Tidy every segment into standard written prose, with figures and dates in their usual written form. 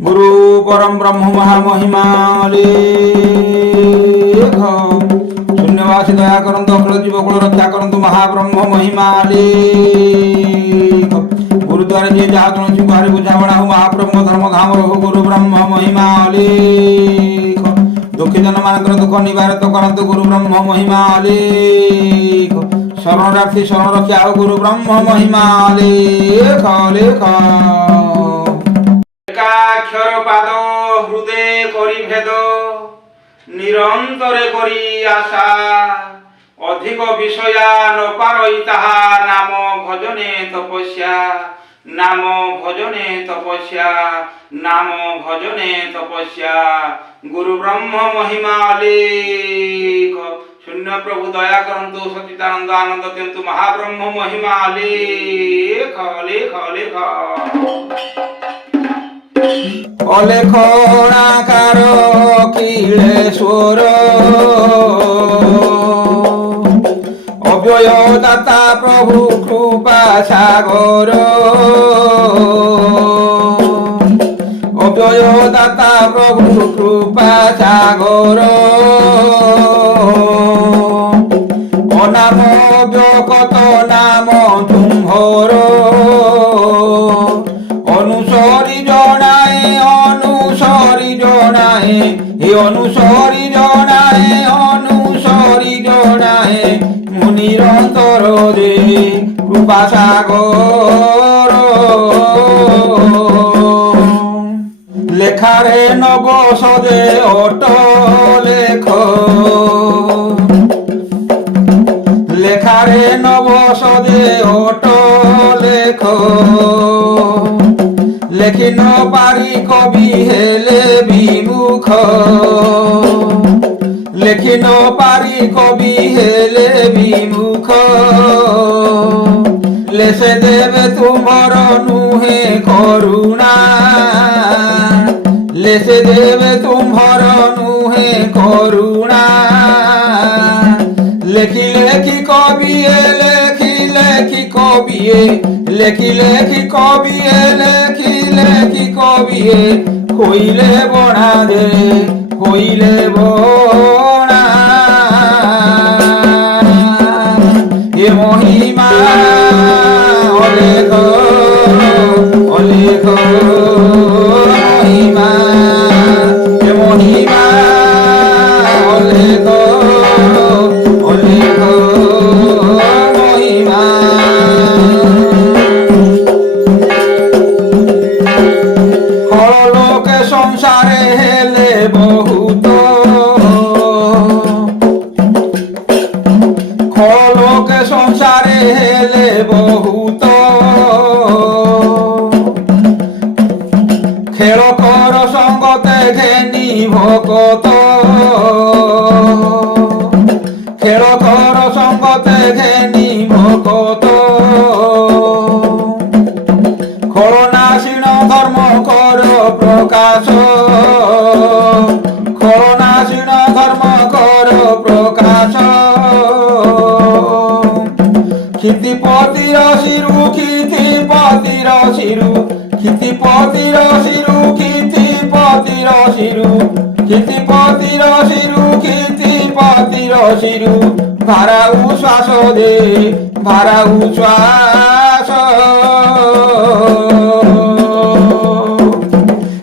गुरु परम ब्रह्म महामहिमा लेख शून्यवासी दया करंतु अखिल जीवकुल रक्षा करंतु महाब्रह्म महिमा लेख गुरुद्वारे जे जहा कौन गुहारी बुझावणा हो महाब्रह्म धर्म धाम रहो गुरु ब्रह्म महिमा लेख दुखी जन मानकर दुख निवारित करंतु गुरु ब्रह्म महिमा लेख शरणार्थी शरण रक्षा हो गुरु ब्रह्म महिमा लेख लेख একাক্ষর পাদ হৃদে করি ভেদ নিরন্তরে করি আশা অধিক বিষয়া নপারই তাহা নাম ভজনে তপস্যা নাম ভজনে তপস্যা নাম ভজনে তপস্যা গুরু ব্রহ্ম মহিমা লেখ শূন্য প্রভু দয়া করন্তু সচিতানন্দ আনন্দ দিয়ন্তু মহাব্রহ্ম মহিমা লেখ লেখ লেখ অলেখনাকার কিলেশ্বর অব্যয় দাতা প্রভু কৃপা সাগর অব্যয় দাতা প্রভু কৃপা সাগর অনাম কত নাম তুম্ভর অনুসরি জনায় অনুসরি জনায় হে অনুসরি জনায় অনুসরি জনায় মুনির অন্তর রে কৃপা সাগর লেখারে নব সদে অট লেখ লেখারে নব সদে অট লেখ লেখি ন পারি কবি হেলে বিমুখ লেখি ন পারি কবি হেলে বিমুখ লেসে দেবে তুমর নুহে করুণা লেসে দেবে তুমর নুহে করুণা লেখি লেখি কবিয়ে লেখি লেখি কবিয়ে লেখি লেখি কবিয়ে লেখি লেখি কবিয়ে হইলে বণা দে হইলে বণা এ মহিমা অলেখ অলেখ মহিমা এ মহিমা অলেখ অলেখ মহিমা খলোকে সংসারে হেলে বহুত খলোকে সংসারে হেলে বহুত খেল কর সঙ্গতে ঘেনি ভকত খেল কর সঙ্গতে ঘেনি ভকত খলনাশীন ধর্ম কর প্রকাশ খলনাশীন ধর্ম কর প্রকাশ ক্ষিতিপতির শিরু ক্ষিতিপতির শিরু ক্ষিতিপতির শিরু ক্ষিতিপতির শিরু ক্ষিতিপতির শিরু ক্ষিতিপতির শিরু ভাড়া উশ্বাস দে ভাড়া উশ্বাস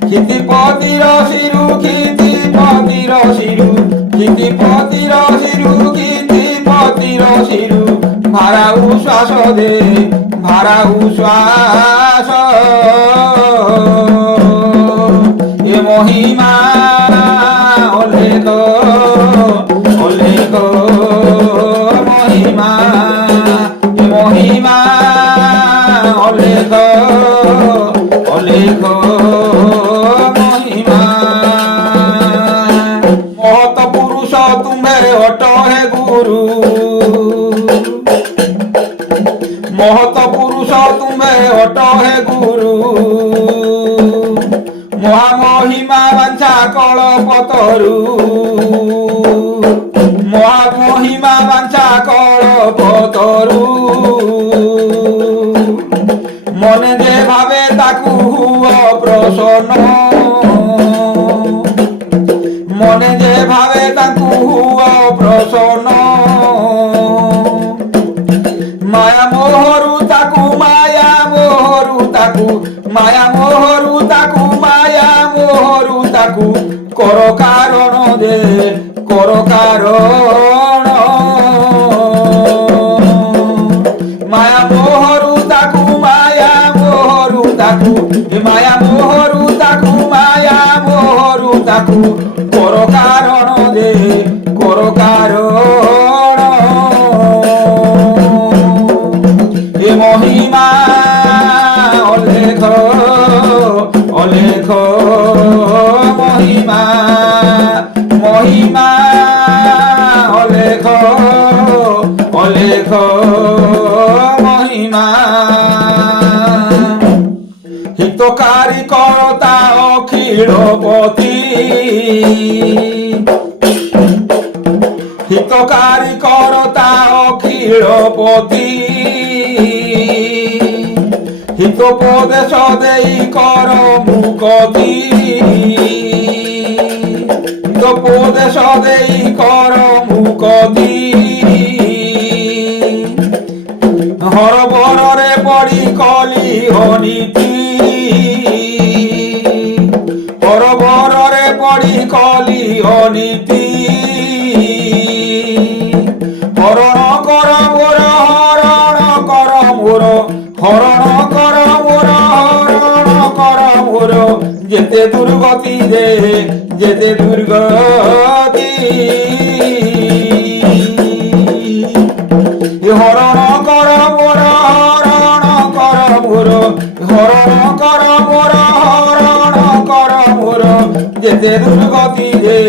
ক্ষিতিপতির শিরু ক্ষিতিপতির শিরু ক্ষিতিপতির শিরু ক্ষিতিপতির শিরু ভাড়া উশ্বাস দে ভাড়া উশ্বাস এ মহিমা অলেখ অলেখ মহিমা এ মহিমা অলেখ অলেখ মহিমা মহত পুরুষ তুমে অট হে গুরু মহত পুরুষ তুমে অট হে গুরু মহামহিমা বাঞ্ছা কলপতরু মহামহিমা বাঞ্ছা কলপতরু মনে যে ভাবে তাকু প্রসন্ন প্রসন্ন মনে যে ভাবে তাଙ୍କୁ ହୁଅ ପ୍ରସନ୍ନ ମାୟା ମୋହରୁ ତାକୁ ମାୟା ମୋହରୁ ତାକୁ ମାୟା ମୋହରୁ ତାକୁ ମାୟା ମୋହରୁ ତାକୁ କର କାରଣ ଯେ କର କାରଣ ମାୟା ମୋହରୁ ତାକୁ ମାୟା ମୋହରୁ ତାକୁ ମାୟା ମୋହରୁ ତାକୁ ମାୟା ମୋହରୁ ତାକୁ କର କାରଣ ଯେ କର କାରଣ এ মহিমা অলেখ অলেখ মহিমা মহিমা অলেখ অলেখ মহিমা হিতকারী করতা অখিলপতি হিতকারী করতা অখিলপতি হিতোপদেশ দেই কর মুকতি হিতোপদেশ দেই কর মুকতি হরবরে পড়ি কলি অনীতি হরবরে পড়ি কলি অনীতি হরণ কর মোর হরণ কর মোর হরণ কর মোর হরণ কর মোর যেতে দুর্গতি রে যেতে দুর্গতি হরণ কর মোর হরণ কর মোর হরণ কর মোর হরণ কর মোর যেতে দুর্গতি রে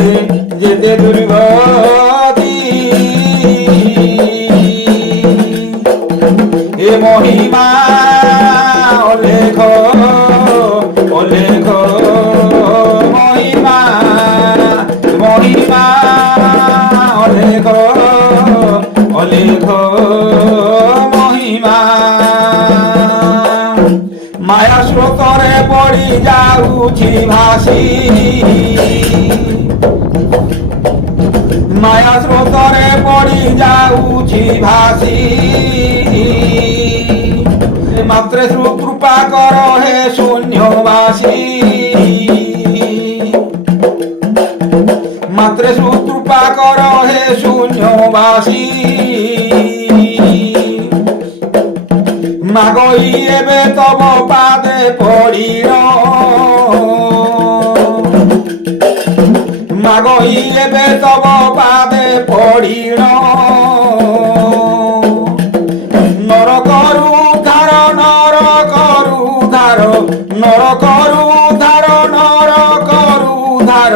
যেতে দুর্গতি এ মহিমা অলেখ অলেখ মহিমা মহিমা অলেখ অলেখ মহিমা মায়া স্রোতরে পড়ি যাউছি ভাসি মায়া স্রোতরে পড়ি যাউছি ভাসি মাত্রে কৃপা কর হে শূন্যবাসী মাত্রে কৃপা কর হে শূন্যবাসী মাগই এবে তব পাদে পড়িল মাগই এবে তব পাদে পড়িল নর করু ধার নর করু ধার নর করু ধার নর করু ধার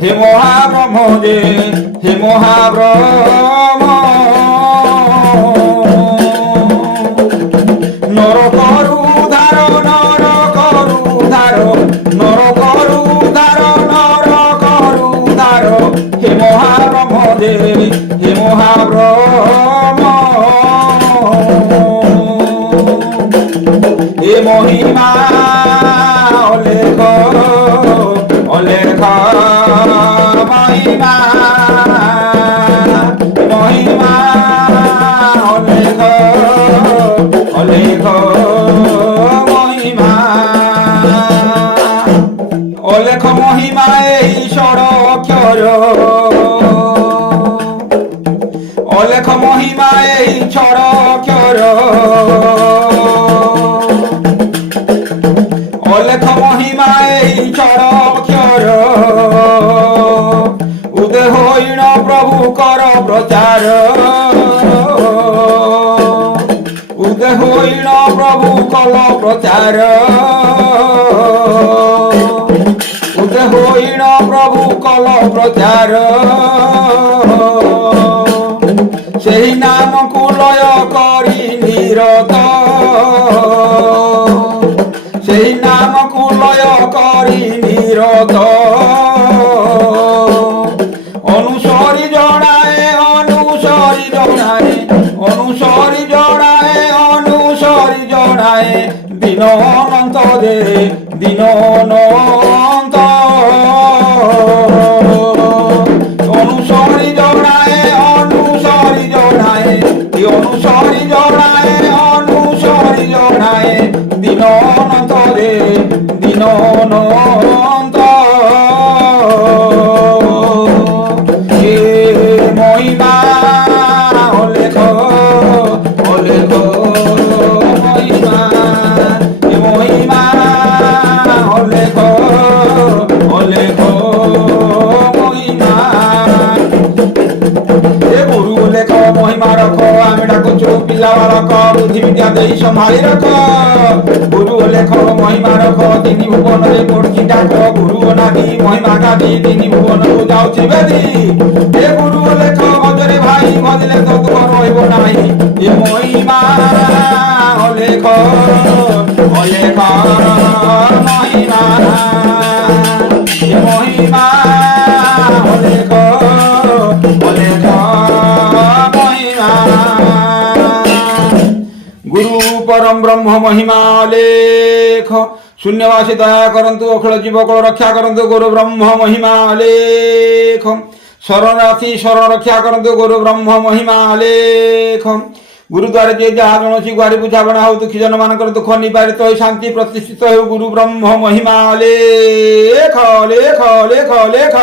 হে মহাব্রহ্ম যে হে মহাব্রহ্ম নর করু ধার নর করু ধার নর করু ধার নর করু ধার হে মহাব্রহ্ম যে হে মহাব্রহ্ম এ মহিমা অলেখ অলেখ মহিমা মহিমা অলেখ অলেখ মহিমা অলেখ মহিমা এই ঈশ্বর অক্ষর অলেখ মহিমা এই ঈশ্বর অক্ষর অলেখ মহিমা এই ঈশ্বর অক্ষর উদয় হইণ প্রভু কর প্রচার উদয় হইণ প্রভু কল প্রচার উদয় হইণ প্রভু কল প্রচার সেই নামকু লয় করি নিরত সেই নামকু লয় করি নিরত অনুসরি জনায় অনুসরি জনায় অনুসরি জনায় অনুসরি জনায় দিন অনন্ত দে দিন অনন্ত এ মহিমা অলেখ অলেখ মহিমা এ মহিমা অলেখ অলেখ মহিমা এ গুরু লেখ মহিমা রখ আমি ডাকুଛୁ পিলা বালক বুদ্ধি বিদ্যা দেই সম্ভাଳି রখ গুরু লেখ মহিমা রখ ତିନି ভুবନରେ ପଡୁଛି ଡାକ ଗୁରୁ ନାଦି ମହିମା ଗାଦି ତିନି ଭୁବନକୁ ଯାଉଛି ବେଦି ଏ ଗୁରୁ ଲେଖ ଭଜରେ ଭାଇ ଭଜିଲେ ତ ଦୁଃଖ ରହିବ ନାହିଁ ଏ ମହିମା ଅଲେଖ ଅଲେଖ ମହିମା ଏ ମହିମା অলেখ অলেখ মহিমা গুরু পরম ব্রহ্ম মহিমা অলেখ শূন্যবাসী দয়া করন্তু অখিল জীবকুল রক্ষা করন্তু গুরু ব্রহ্ম মহিমা অলেখ শরণার্থী শরণ রক্ষা করন্তু গুরু ব্রহ্ম মহিমা অলেখ গুরুদ্বারে যে যাহা জনসী গুহারি বুঝাবଣା হଉ ଦୁଃଖୀ ଜନମାନଙ୍କର ଦୁଃଖ ନିବାରିତ ହୋଇ ଶାନ୍ତି ପ୍ରତିଷ୍ଠିତ ହେଉ ଗୁରୁ ବ୍ରହ୍ମ ମହିମା ଲେଖ ଲେଖ ଲେଖ ଲେଖ